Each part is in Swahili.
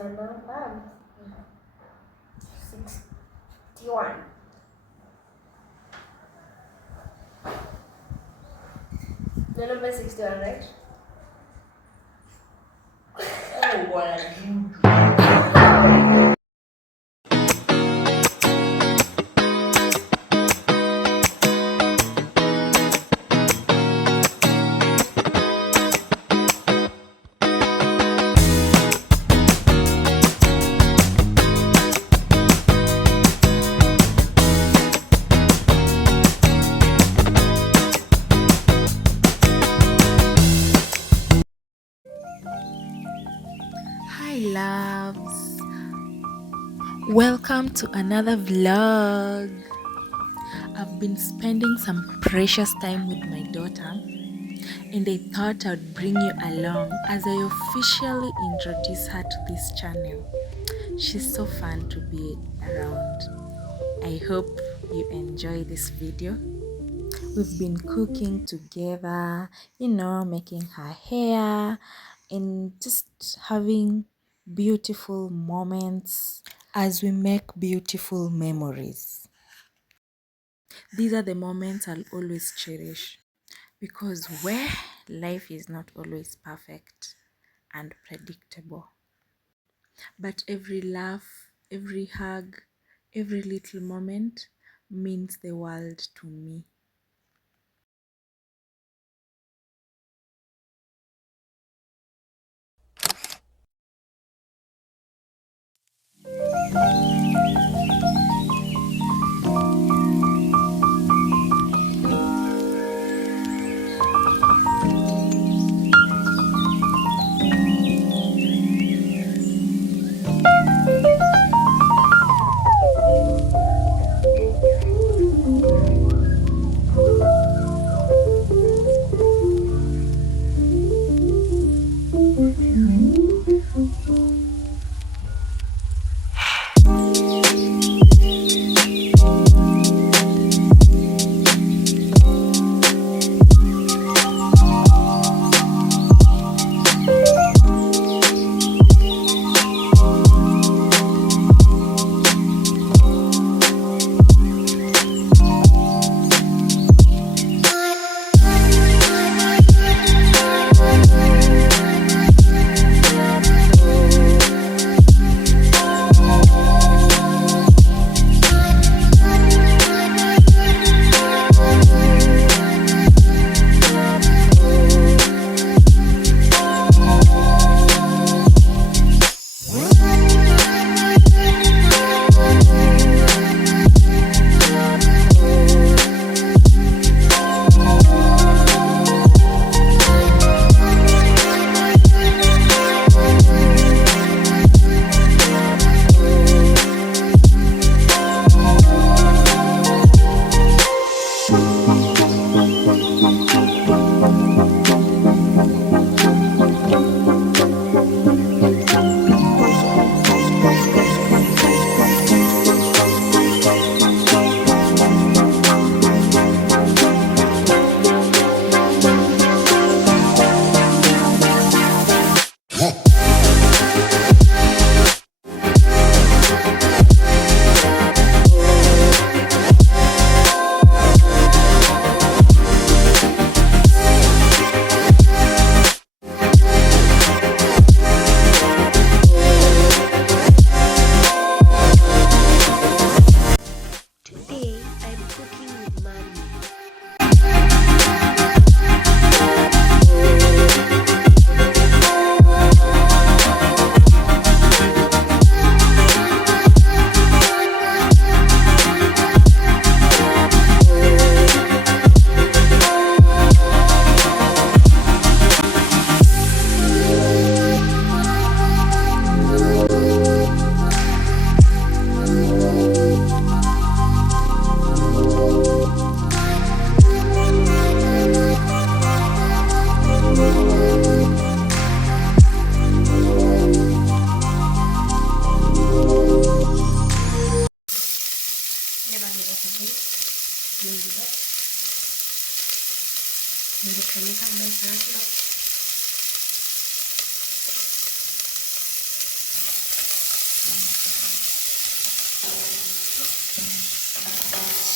are now 61. The number is 61, right? Oh, what are you? Hi loves, welcome to another vlog. I've been spending some precious time with my daughter and I thought I'd bring you along as I officially introduce her to this channel. She's so fun to be around. I hope you enjoy this video. We've been cooking together, making her hair and just having beautiful moments as we make beautiful memories. These are the moments I'll always cherish because where life is not always perfect and predictable, but every laugh, every hug, every little moment means the world to me.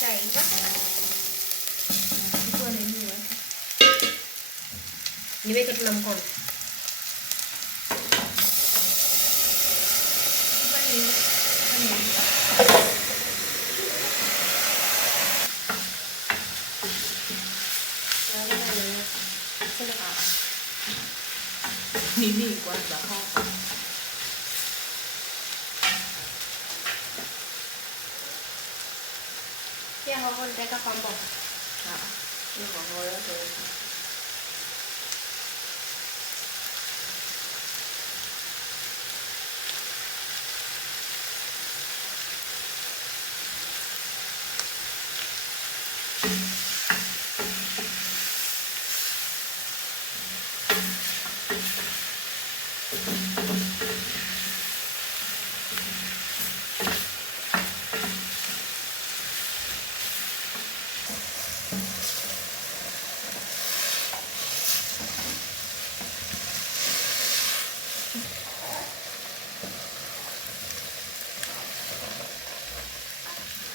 Shaiva. Chukua nini weka. Niweke tu na mkono. Nini kwanza hapa. Pia hoho nitaweka kwa mboga. Hiyo hoho yote.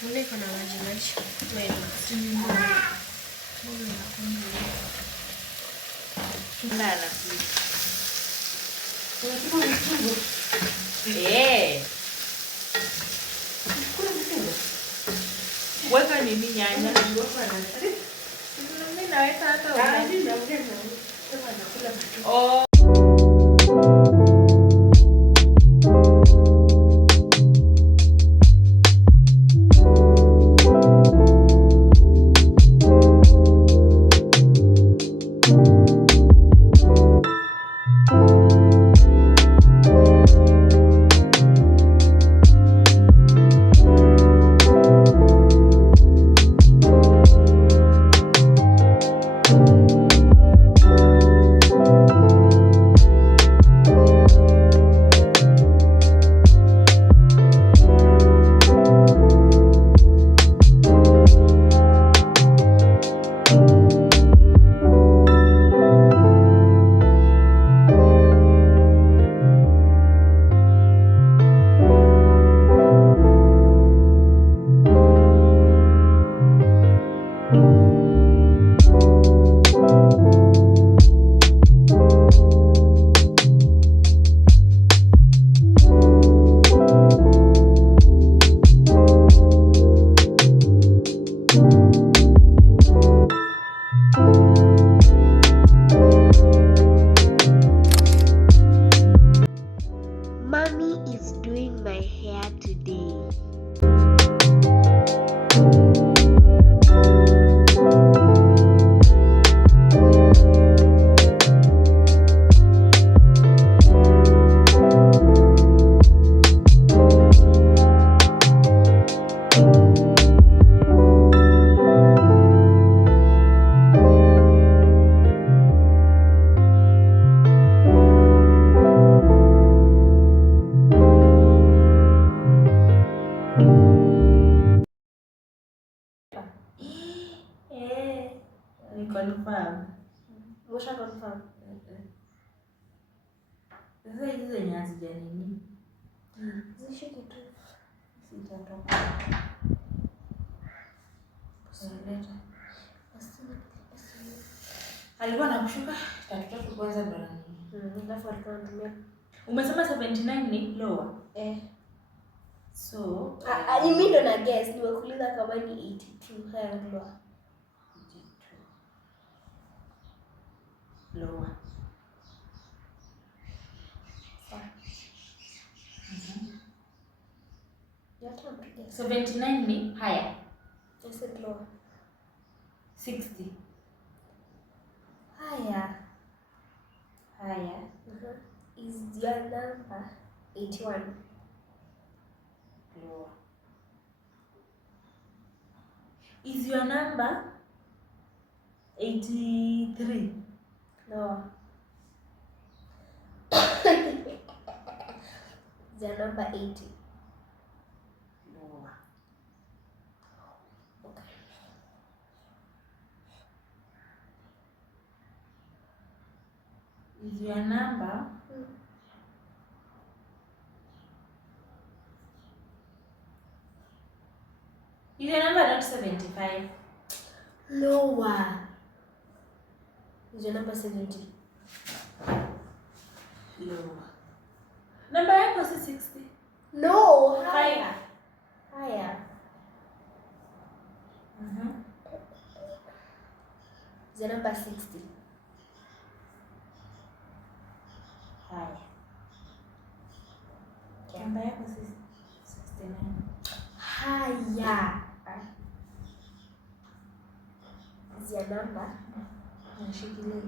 Mbona iko na maji? Weka nini nyanya? Mimi naweka hata oh. Mommy is doing my hair today. Confirm. Usha confirm. Sasa hizo zenye hazija nini? Zishike tu. Sitatoka. Leta. Alikuwa anakushuka tatu kwanza ndo nini? Alafu alikuwa anatumia. Umesema 79 ni lower. So, mimi ndo na guess nimekuuliza kama ni 82 haya lower. Lower. Yote mpiga. 79 ni higher. I said lower. 60. Higher. Higher. Is your number 81? Lower. Is your number 83? Lower. Is your number 80? Lower. Okay. Is your number Is your number not 75. Lower. Is your number 70? Lower. Number yako si 60. No, higher. Higher. Is your number 60? Higher. Number yako si 69. Higher. Is your number? Nashikilia.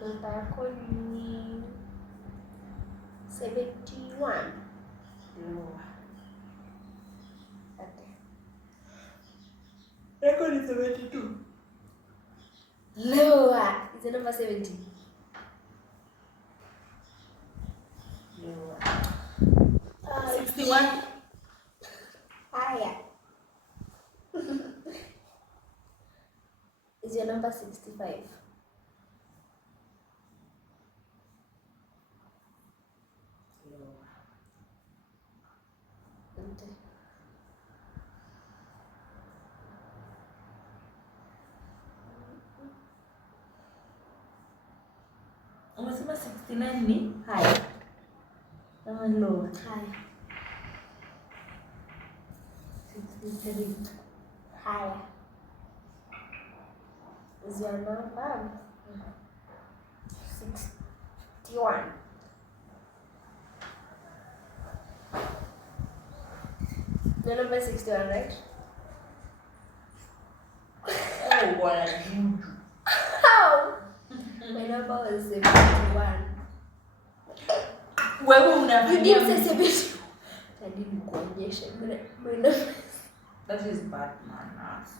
Number yako ni 71. Lower. Okay. Yako ni 72. Lower. Is your number 70? Lower. 61. Higher. Is your number 65? Lower. Okay. Umesema 69 ni higher. Kama lower. Higher. 63. Higher. Is your number 61? Your number is 61, right? Oh, what a juju. How? My number was 71. Wewe You unafanya didn't say 70. I didn't kuonyesha. My number. That is bad manners.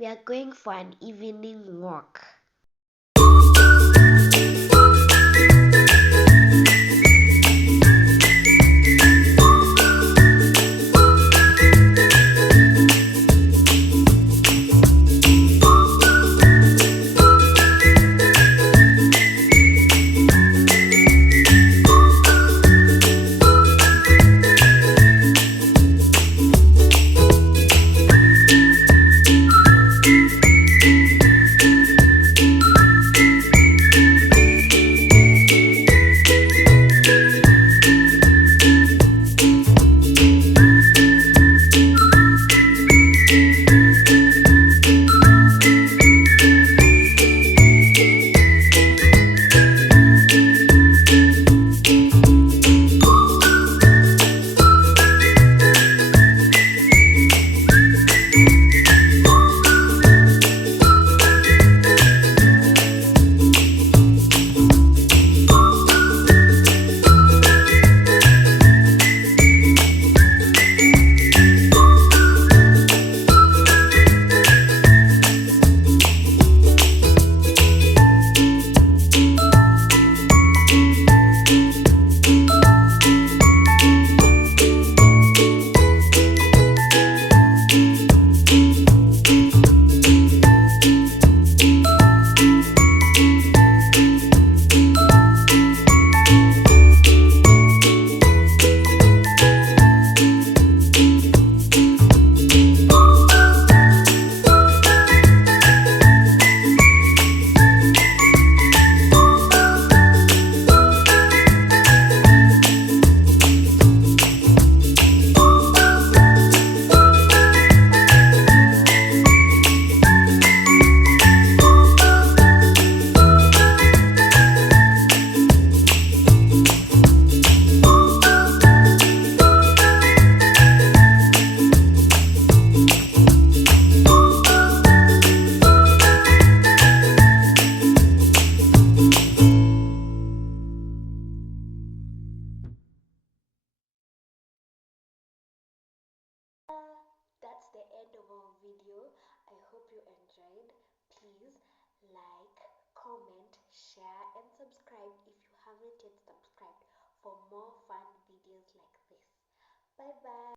We are going for an evening walk. video. I hope you enjoyed. Please like, comment, share, and subscribe if you haven't yet subscribed for more fun videos like this. Bye bye.